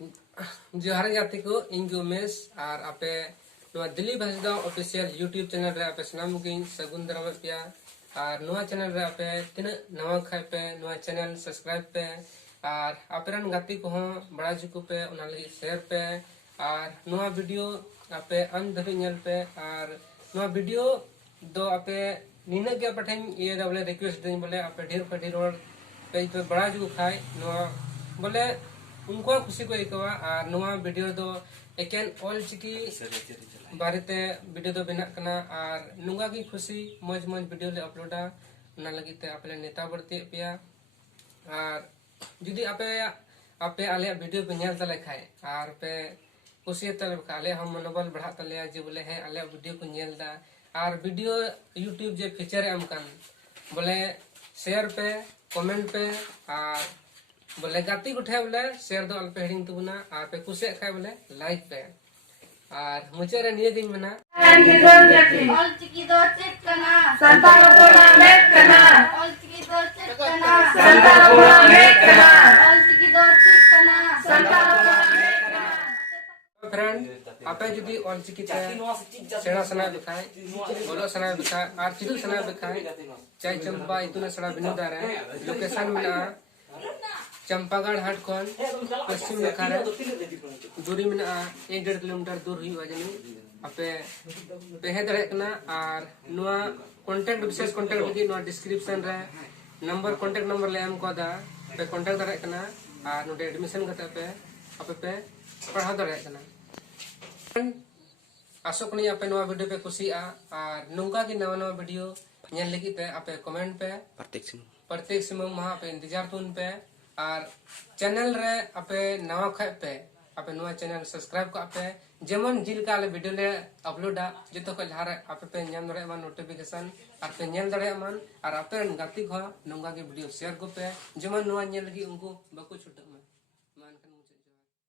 जोहार गाती को इंग उमेश और आपे Dilip Hansda official YouTube channel रे आपे सनाम गिन सगुन दराम पिया और नवा चैनल रे आपे तिन नवा खाय पे नवा चैनल सब्सक्राइब पे और आपरन गाती को बड़ा जुकु पे उना लगी शेयर पे और नवा वीडियो आपे अन धबी नेल पे और नवा वीडियो दो आपे नीना के पठन ये बोले रिक्वेस्ट दें बोले आपे ढेर और पे बड़ा जुकु खाय नवा बोले उनको खुशी को इकवा और नवा वीडियो दो एकेन ऑल चिकी बारेते वीडियो दो बना कना और नुंगा की खुशी मौज मौज वीडियो ले अपलोडा उना लगी ते आपले नेता बढ़ती पिया और जुदी आपे आले वीडियो पे नेल तले खाए और पे खुशी तले आले हम मनोबल बढ़ा तले जे बोले है आले वीडियो को नेल दा और वीडियो यूट्यूब जे फीचर एम कान बोले शेयर पे कमेंट पे और बोले गाती गुठे बोले शेयर दो अल्पे हेडिंग तुबना और पे कुसे खाए बोले लाइक पे और मुझे रे निये दिन मना ऑल चिकी दो चेक करना संता कोना मेक करना ऑल चिकी दो चेक करना संता कोना मेक करना ऑल चिकी दो चेक करना संता कोना मेक करना। फ्रेंड आपे जुदी ऑल चिकी ते सेना सना दिखाए बोलो सना दिखाए और चिदु सना दिखाए चाय चंपा इतने सना बिनुदार है लोकेशन मिला चंपागढ़ हाट कौन पश्चिम लेखारे दूरी में 1.5 किलोमीटर दूर हुई वजनी आपे पेहे दरेकना और नुआ कांटेक्ट विशेष कांटेक्ट लगी नुआ डिस्क्रिप्शन रे नंबर कांटेक्ट नंबर ले एम कोदा पे कांटेक्ट दरेकना और नोटे एडमिशन करते पे आपे पे पढ़ा दरेकना आशा कनी आपे नुआ वीडियो पे खुशी आ और नुंगा की नवा वीडियो नेल लगी पे आपे कमेंट पे प्रत्येक समय महा पे इंतजार तुन पे और चैनल रे आपे नवा खाए पे आपे नवा चैनल सब्सक्राइब का पे जेमन जिल का वीडियो ले अपलोडा जतो को लहारे आपे पे नाम दरे मान नोटिफिकेशन आपे नेल दरे मान और आपे गाती को नंगा के वीडियो शेयर को पे जेमन नवा नेल लगी उनको बको छुट